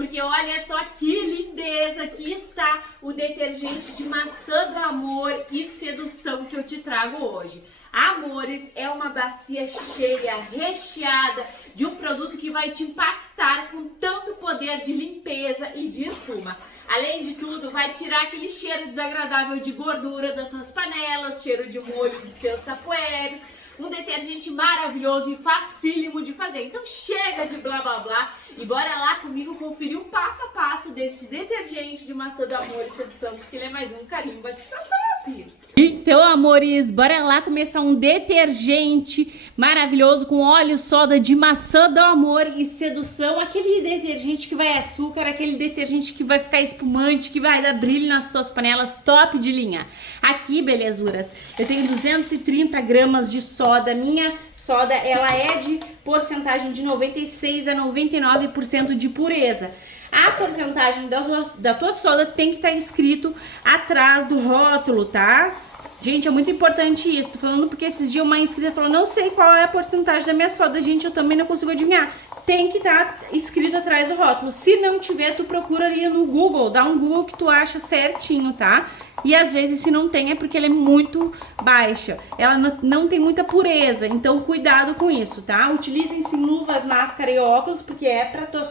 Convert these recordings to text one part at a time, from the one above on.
porque olha só que lindeza que está o detergente de maçã do amor e sedução que eu te trago hoje. Amores, é uma bacia cheia, recheada de um produto que vai te impactar com tanto poder de limpeza e de espuma. Além de tudo, vai tirar aquele cheiro desagradável de gordura das tuas panelas, cheiro de molho dos teus tapueres. Um detergente maravilhoso e facílimo de fazer. Então chega de blá blá blá e bora lá comigo conferir o passo a passo desse detergente de maçã do amor e sedução, porque ele é mais um carimba que está top! Então, amores, bora lá começar um detergente maravilhoso com óleo soda de maçã do amor e sedução. Aquele detergente que vai açúcar, aquele detergente que vai ficar espumante, que vai dar brilho nas suas panelas, top de linha. Aqui, belezuras, eu tenho 230 gramas de soda. Minha soda, ela é de porcentagem de 96 a 99% de pureza. A porcentagem da tua soda tem que estar escrito atrás do rótulo, tá? Gente, é muito importante isso. Tô falando porque esses dias uma inscrita falou: não sei qual é a porcentagem da minha soda. Gente, eu também não consigo adivinhar. Tem que estar escrito atrás do rótulo. Se não tiver, tu procura ali no Google. Dá um Google que tu acha certinho, tá? E às vezes se não tem é porque ela é muito baixa. Ela não tem muita pureza. Então cuidado com isso, tá? Utilizem sim luvas, máscara e óculos, porque é pra tua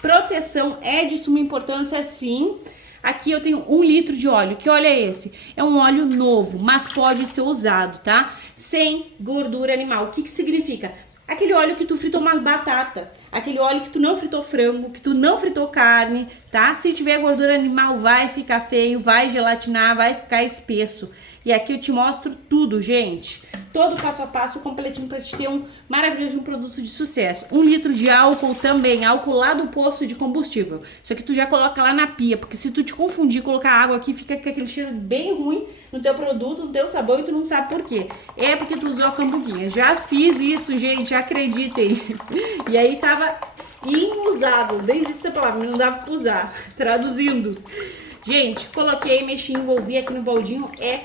proteção, é de suma importância sim. Aqui eu tenho 1 litro de óleo. Que óleo é esse? É um óleo novo, mas pode ser usado, tá? Sem gordura animal. O que que significa? Aquele óleo que tu fritou uma batata, aquele óleo que tu não fritou frango, que tu não fritou carne, tá? Se tiver gordura animal vai ficar feio, vai gelatinar, vai ficar espesso. E aqui eu te mostro tudo, gente. Todo passo a passo completinho para te ter um maravilhoso produto de sucesso. 1 litro de álcool também, álcool lá do posto de combustível. Isso aqui tu já coloca lá na pia, porque se tu te confundir e colocar água aqui, fica com aquele cheiro bem ruim no teu produto, no teu sabão e tu não sabe por quê. É porque tu usou a cambuquinha. Já fiz isso, gente, acreditem. E aí tava inusável, bem essa palavra, não dava pra usar. Traduzindo. Gente, coloquei, mexi, envolvi aqui no baldinho, é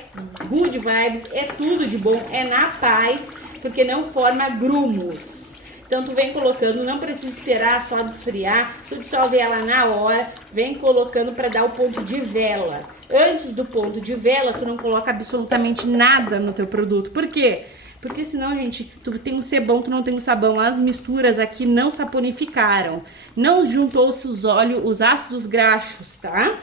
good vibes, é tudo de bom, é na paz, porque não forma grumos. Então tu vem colocando, não precisa esperar só desfriar, tu dissolve ela na hora, vem colocando para dar o ponto de vela. Antes do ponto de vela, tu não coloca absolutamente nada no teu produto. Por quê? Porque senão, gente, tu tem um sebão, tu não tem um sabão. As misturas aqui não saponificaram. Não juntou-se os ácidos graxos, tá?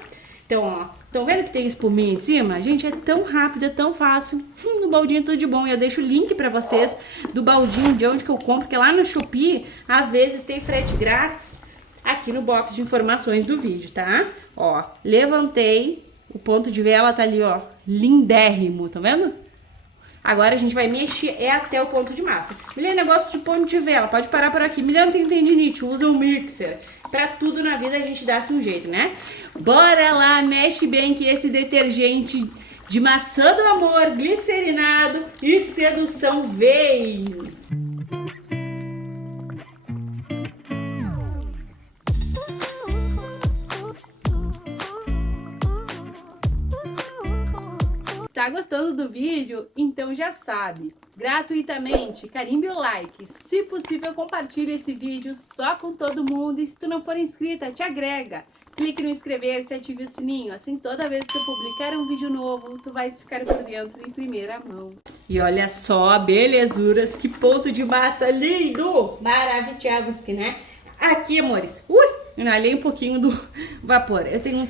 Então, ó, estão vendo que tem espuminha em cima? Gente, é tão rápido, é tão fácil. No baldinho é tudo de bom. E eu deixo o link pra vocês do baldinho, de onde que eu compro, porque lá no Shopee, às vezes tem frete grátis aqui no box de informações do vídeo, tá? Ó, levantei, o ponto de vela tá ali, ó, lindérrimo, tá vendo? Agora a gente vai mexer até o ponto de massa. Milena, negócio de ponto de vela, pode parar por aqui. Milena tem tendinite, usa um mixer. Pra tudo na vida a gente dá-se um jeito, né? Bora lá, mexe bem que esse detergente de maçã do amor, glicerinado e sedução veio. Tá gostando do vídeo? Então já sabe, gratuitamente, carimbe o like, se possível compartilhe esse vídeo só com todo mundo e se tu não for inscrita, te agrega, clique no inscrever-se e ative o sininho, assim toda vez que eu publicar um vídeo novo, tu vais ficar por dentro em primeira mão. E olha só, belezuras, que ponto de massa lindo, maravilhoso, né? Aqui, amores, inalei um pouquinho do vapor, eu tenho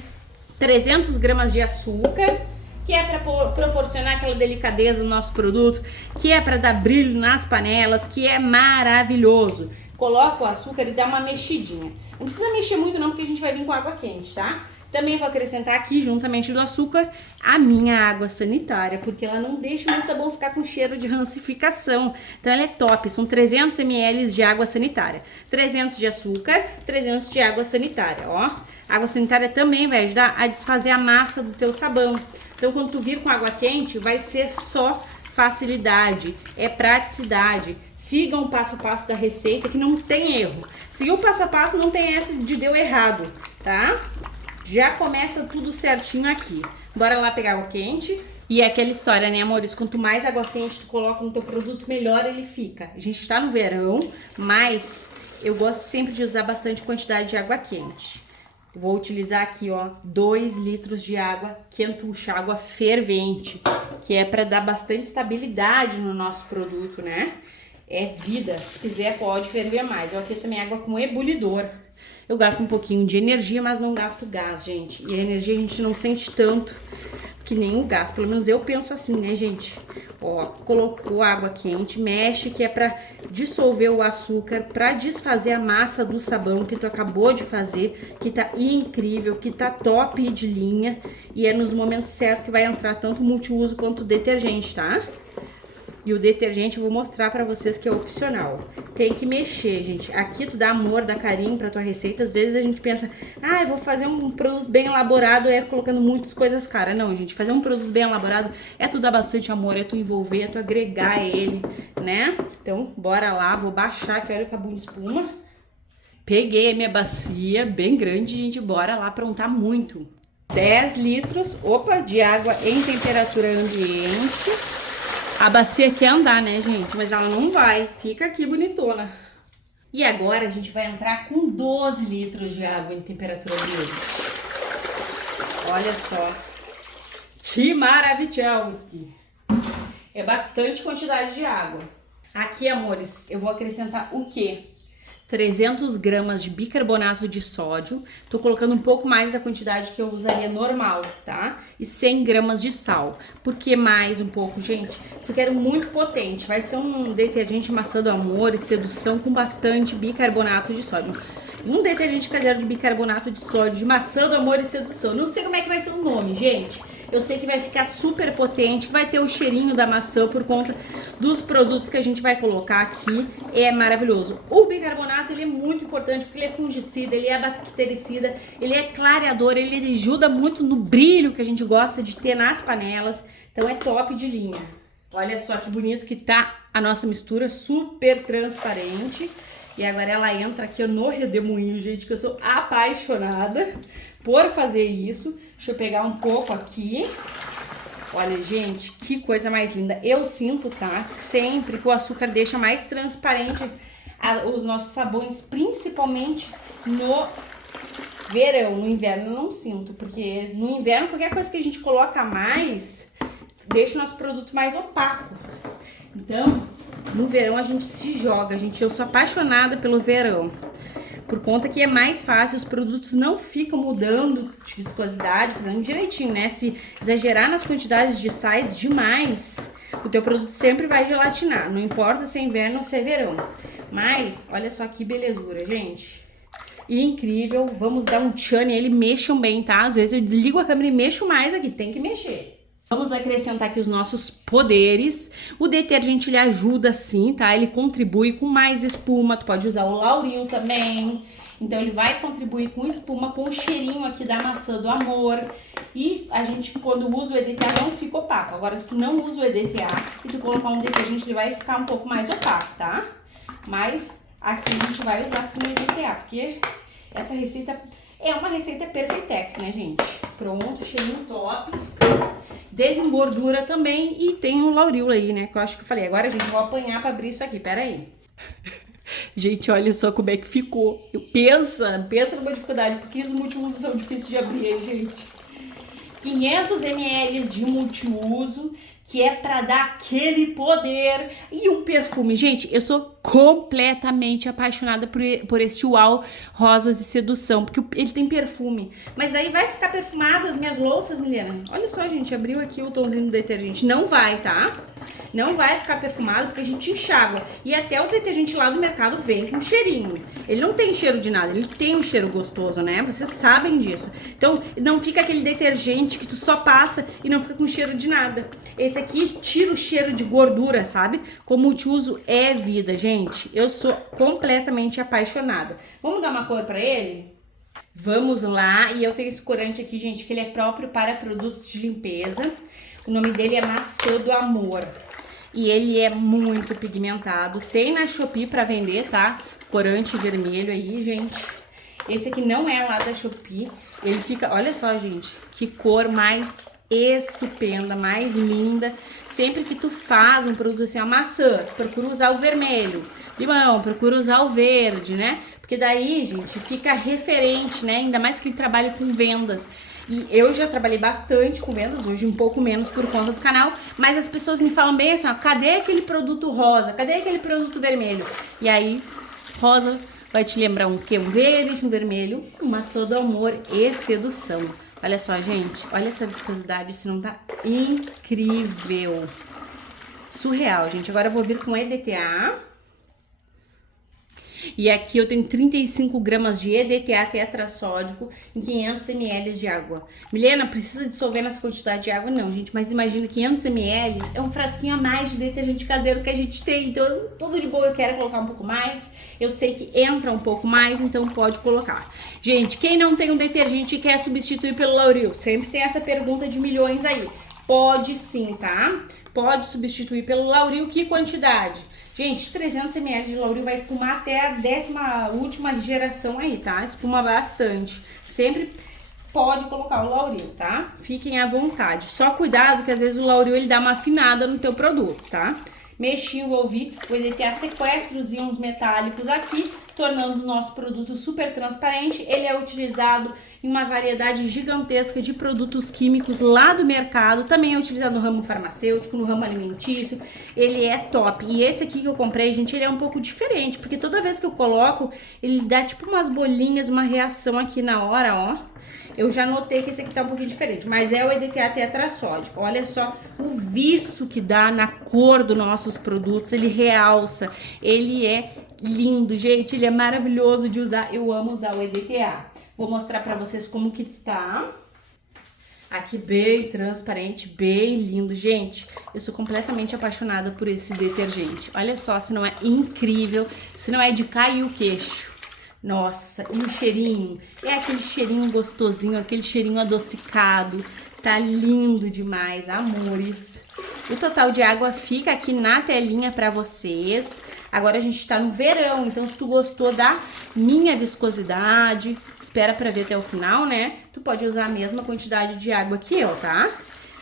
300 gramas de açúcar, que é para proporcionar aquela delicadeza no nosso produto, que é para dar brilho nas panelas, que é maravilhoso. Coloca o açúcar e dá uma mexidinha. Não precisa mexer muito não, porque a gente vai vir com água quente, tá? Também vou acrescentar aqui, juntamente do açúcar, a minha água sanitária, porque ela não deixa o meu sabão ficar com cheiro de rancificação. Então ela é top, são 300 ml de água sanitária. 300 de açúcar, 300 de água sanitária, ó. A água sanitária também vai ajudar a desfazer a massa do teu sabão. Então quando tu vir com água quente, vai ser só facilidade, é praticidade. Sigam o passo a passo da receita que não tem erro. Seguir o passo a passo não tem essa de deu errado, tá? Já começa tudo certinho aqui. Bora lá pegar água quente. E é aquela história, né, amores? Quanto mais água quente tu coloca no teu produto, melhor ele fica. A gente tá no verão, mas eu gosto sempre de usar bastante quantidade de água quente. Vou utilizar aqui, ó, 2 litros de água quentucha, água fervente, que é para dar bastante estabilidade no nosso produto, né? É vida, se quiser pode ferver mais. Eu aqueço a minha água com ebulidor. Eu gasto um pouquinho de energia, mas não gasto gás, gente. E a energia a gente não sente tanto que nem o gás. Pelo menos eu penso assim, né, gente? Ó, colocou água quente, mexe, que é pra dissolver o açúcar, pra desfazer a massa do sabão que tu acabou de fazer, que tá incrível, que tá top de linha. E é nos momentos certos que vai entrar tanto o multiuso quanto o detergente, tá? E o detergente eu vou mostrar pra vocês que é opcional. Tem que mexer, gente. Aqui tu dá amor, dá carinho pra tua receita. Às vezes a gente pensa, ah, eu vou fazer um produto bem elaborado, é colocando muitas coisas caras. Não, gente, fazer um produto bem elaborado é tu dar bastante amor, é tu envolver, é tu agregar ele, né? Então, bora lá, vou baixar, que olha o cabum de espuma. Peguei a minha bacia, bem grande, gente, bora lá pra untar muito. 10 litros, opa, de água em temperatura ambiente. A bacia quer andar, né, gente? Mas ela não vai. Fica aqui bonitona. E agora a gente vai entrar com 12 litros de água em temperatura ambiente. Olha só. Que maravilhoso! É bastante quantidade de água. Aqui, amores, eu vou acrescentar o quê? 300 gramas de bicarbonato de sódio. Tô colocando um pouco mais da quantidade que eu usaria normal, tá? E 100 gramas de sal. Por que mais um pouco, gente? Porque eu quero muito potente. Vai ser um detergente maçã do amor e sedução com bastante bicarbonato de sódio. Um detergente caseiro de bicarbonato de sódio, de maçã do amor e sedução. Não sei como é que vai ser o nome, gente. Eu sei que vai ficar super potente, que vai ter o cheirinho da maçã por conta dos produtos que a gente vai colocar aqui. É maravilhoso. O bicarbonato, ele é muito importante porque ele é fungicida, ele é bactericida, ele é clareador, ele ajuda muito no brilho que a gente gosta de ter nas panelas. Então é top de linha. Olha só que bonito que tá a nossa mistura, super transparente. E agora ela entra aqui no redemoinho, gente, que eu sou apaixonada por fazer isso. Deixa eu pegar um pouco aqui. Olha, gente, que coisa mais linda. Eu sinto, tá? Sempre que o açúcar deixa mais transparente os nossos sabões, principalmente no verão. No inverno eu não sinto, porque no inverno qualquer coisa que a gente coloca a mais deixa o nosso produto mais opaco. Então, no verão a gente se joga, gente. Eu sou apaixonada pelo verão. Por conta que é mais fácil, os produtos não ficam mudando de viscosidade, fazendo direitinho, né? Se exagerar nas quantidades de sais demais, o teu produto sempre vai gelatinar. Não importa se é inverno ou se é verão. Mas, olha só que belezura, gente. Incrível. Vamos dar um tchan nele, mexam bem, tá? Às vezes eu desligo a câmera e mexo mais aqui, tem que mexer. Vamos acrescentar aqui os nossos poderes. O detergente, ele ajuda sim, tá? Ele contribui com mais espuma. Tu pode usar o Lauril também. Então ele vai contribuir com espuma, com o cheirinho aqui da maçã do amor. E a gente, quando usa o EDTA, não fica opaco. Agora, se tu não usa o EDTA e tu colocar um detergente, ele vai ficar um pouco mais opaco, tá? Mas aqui a gente vai usar sim o EDTA, porque essa receita é uma receita perfeitex, né, gente? Pronto, cheirinho top. Desengordura também e tem o Lauril aí, né? Que eu acho que eu falei. Agora, gente, eu vou apanhar pra abrir isso aqui. Pera aí. Gente, olha só como é que ficou. Pensa numa dificuldade, porque os multiusos são difíceis de abrir, hein, gente? 500 ml de multiuso, que é pra dar aquele poder. E um perfume. Gente, eu sou completamente apaixonada por este Uau Rosas e Sedução, porque ele tem perfume. Mas daí vai ficar perfumada as minhas louças, Milena? Olha só, gente, abriu aqui o tomzinho do detergente. Não vai, tá? Não vai ficar perfumado porque a gente enxágua. E até o detergente lá do mercado vem com cheirinho. Ele não tem cheiro de nada, ele tem um cheiro gostoso, né? Vocês sabem disso. Então, não fica aquele detergente que tu só passa e não fica com cheiro de nada. Esse aqui tira o cheiro de gordura, sabe? Como multiuso é vida, gente. Eu sou completamente apaixonada. Vamos dar uma cor pra ele? Vamos lá. E eu tenho esse corante aqui, gente, que ele é próprio para produtos de limpeza. O nome dele é Maçã do Amor. E ele é muito pigmentado. Tem na Shopee pra vender, tá? Corante vermelho aí, gente. Esse aqui não é lá da Shopee. Ele fica, olha só, gente, que cor mais estupenda, mais linda. Sempre que tu faz um produto assim, a maçã, procura usar o vermelho. Limão, procura usar o verde, né? Porque daí, gente, fica referente, né? Ainda mais quem trabalha com vendas. E eu já trabalhei bastante com vendas, hoje um pouco menos por conta do canal, mas as pessoas me falam bem assim, ó, cadê aquele produto rosa? Cadê aquele produto vermelho? E aí, rosa vai te lembrar um quê? Um verde, um vermelho, uma maçã do amor e sedução. Olha só, gente, olha essa viscosidade, isso não tá incrível. Surreal, gente. Agora eu vou vir com EDTA. E aqui eu tenho 35 gramas de EDTA tetrassódico em 500 ml de água. Milena, precisa dissolver nessa quantidade de água? Não, gente, mas imagina, 500 ml é um frasquinho a mais de detergente caseiro que a gente tem. Então, tudo de boa, eu quero colocar um pouco mais. Eu sei que entra um pouco mais, então pode colocar. Gente, quem não tem um detergente e quer substituir pelo Lauril? Sempre tem essa pergunta de milhões aí. Pode sim, tá? Pode substituir pelo Lauril, que quantidade? Gente, 300 ml de Lauril vai espumar até a 10ª geração aí, tá? Espuma bastante. Sempre pode colocar o Lauril, tá? Fiquem à vontade. Só cuidado que às vezes o Lauril ele dá uma afinada no teu produto, tá? Mexi, envolvi, o EDTA sequestra os íons metálicos aqui, tornando o nosso produto super transparente. Ele é utilizado em uma variedade gigantesca de produtos químicos lá do mercado, também é utilizado no ramo farmacêutico, no ramo alimentício, ele é top. E esse aqui que eu comprei, gente, ele é um pouco diferente, porque toda vez que eu coloco, ele dá tipo umas bolinhas, uma reação aqui na hora, ó. Eu já notei que esse aqui tá um pouquinho diferente, mas é o EDTA tetrassódico. Olha só o viço que dá na cor dos nossos produtos, ele realça, ele é lindo, gente, ele é maravilhoso de usar, eu amo usar o EDTA. Vou mostrar pra vocês como que está. Aqui bem transparente, bem lindo. Gente, eu sou completamente apaixonada por esse detergente. Olha só, se não é incrível, se não é de cair o queixo. Nossa, e o cheirinho, é aquele cheirinho gostosinho, aquele cheirinho adocicado, tá lindo demais, amores. O total de água fica aqui na telinha pra vocês. Agora a gente tá no verão, então se tu gostou da minha viscosidade, espera pra ver até o final, né? Tu pode usar a mesma quantidade de água que eu, tá?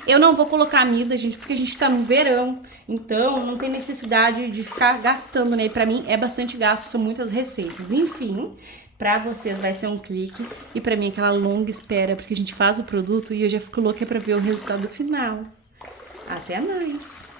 Eu não vou colocar amida, gente, porque a gente tá no verão, então não tem necessidade de ficar gastando, né? E pra mim é bastante gasto, são muitas receitas. Enfim, pra vocês vai ser um clique e pra mim aquela longa espera, porque a gente faz o produto e eu já fico louca pra ver o resultado final. Até mais!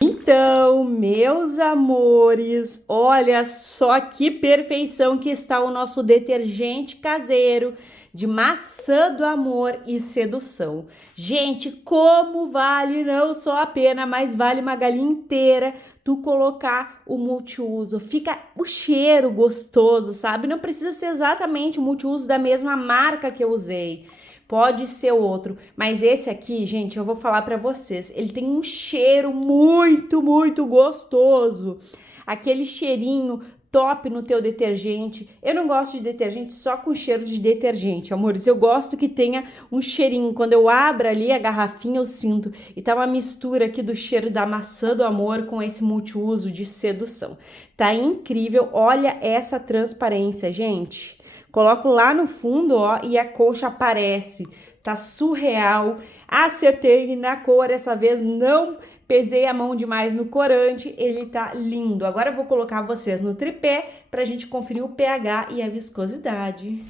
Então, meus amores, olha só que perfeição que está o nosso detergente caseiro de maçã do amor e sedução. Gente, como vale não só a pena, mas vale uma galinha inteira tu colocar o multiuso. Fica o cheiro gostoso, sabe? Não precisa ser exatamente o multiuso da mesma marca que eu usei. Pode ser outro, mas esse aqui, gente, eu vou falar pra vocês, ele tem um cheiro muito, muito gostoso. Aquele cheirinho top no teu detergente. Eu não gosto de detergente só com cheiro de detergente, amores. Eu gosto que tenha um cheirinho. Quando eu abro ali a garrafinha, eu sinto. E tá uma mistura aqui do cheiro da maçã do amor com esse multiuso de sedução. Tá incrível. Olha essa transparência, gente. Coloco lá no fundo, ó, e a colcha aparece. Tá surreal. Acertei na cor, essa vez não pesei a mão demais no corante, ele tá lindo. Agora eu vou colocar vocês no tripé pra gente conferir o pH e a viscosidade.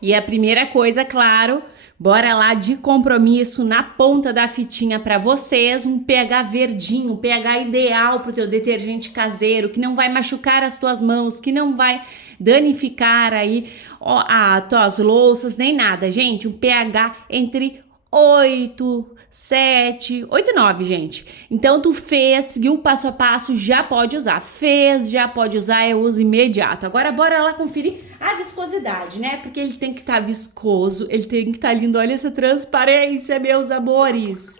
E a primeira coisa, claro, bora lá de compromisso na ponta da fitinha para vocês, um pH verdinho, um pH ideal pro teu detergente caseiro, que não vai machucar as tuas mãos, que não vai danificar aí as tuas louças, nem nada, gente, um pH entre 8, 7, 8 e 9, gente. Então, tu fez, seguiu o passo a passo, já pode usar. Fez, já pode usar, é uso imediato. Agora, bora lá conferir a viscosidade, né? Porque ele tem que estar viscoso, ele tem que estar lindo. Olha essa transparência, meus amores.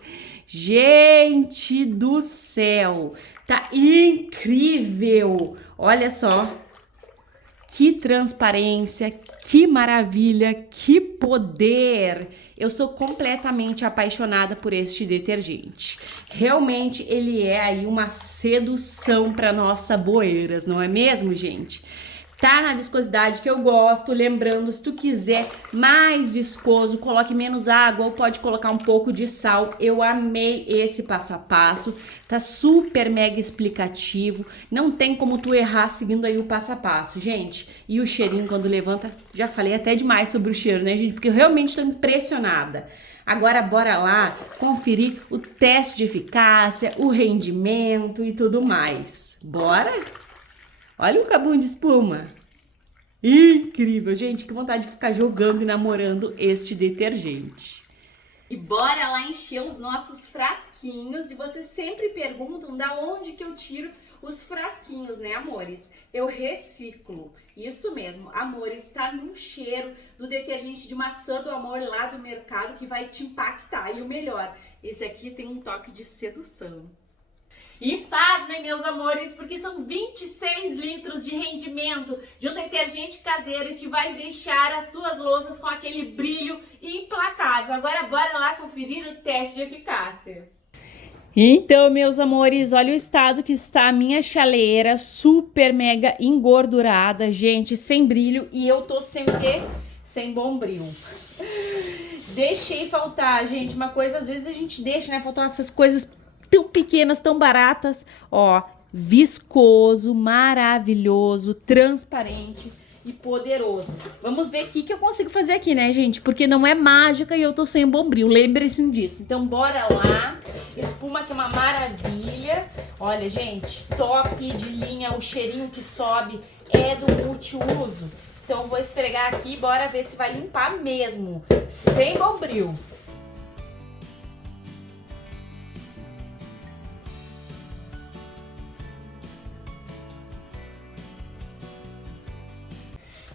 Gente do céu, tá incrível. Olha só. Que transparência, que maravilha, que poder! Eu sou completamente apaixonada por este detergente. Realmente ele é aí uma sedução para nós saboeiras, não é mesmo, gente? Tá na viscosidade que eu gosto, lembrando, se tu quiser mais viscoso, coloque menos água ou pode colocar um pouco de sal. Eu amei esse passo a passo, tá super mega explicativo, não tem como tu errar seguindo aí o passo a passo, gente. E o cheirinho quando levanta, já falei até demais sobre o cheiro, né, gente, porque eu realmente tô impressionada. Agora bora lá conferir o teste de eficácia, o rendimento e tudo mais. Bora? Olha o cabum de espuma. Incrível, gente, que vontade de ficar jogando e namorando este detergente. E bora lá encher os nossos frasquinhos. E vocês sempre perguntam da onde que eu tiro os frasquinhos, né, amores? Eu reciclo. Isso mesmo, amores, está num cheiro do detergente de maçã do amor lá do mercado que vai te impactar. E o melhor, esse aqui tem um toque de sedução. E pasmem, meus amores, porque são 26 litros de rendimento de um detergente caseiro que vai deixar as tuas louças com aquele brilho implacável. Agora bora lá conferir o teste de eficácia. Então, meus amores, olha o estado que está a minha chaleira, super mega engordurada, gente, sem brilho, e eu tô sem o quê? Sem bombril. Deixei faltar, gente, uma coisa, às vezes a gente deixa, né, faltar essas coisas tão pequenas, tão baratas, ó, viscoso, maravilhoso, transparente e poderoso. Vamos ver o que eu consigo fazer aqui, né, gente? Porque não é mágica e eu tô sem bombril, lembre-se disso. Então, bora lá. Espuma que é uma maravilha. Olha, gente, top de linha, o cheirinho que sobe é do multiuso. Então, vou esfregar aqui, bora ver se vai limpar mesmo, sem bombril.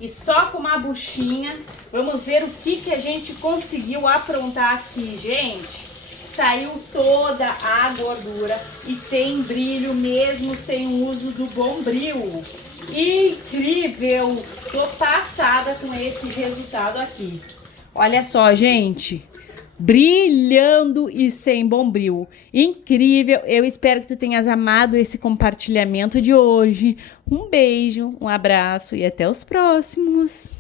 E só com uma buchinha, vamos ver o que a gente conseguiu aprontar aqui, gente. Saiu toda a gordura e tem brilho mesmo sem o uso do bombril. Incrível! Tô passada com esse resultado aqui. Olha só, gente. Brilhando e sem bombril. Incrível! Eu espero que tu tenhas amado esse compartilhamento de hoje. Um beijo, um abraço e até os próximos!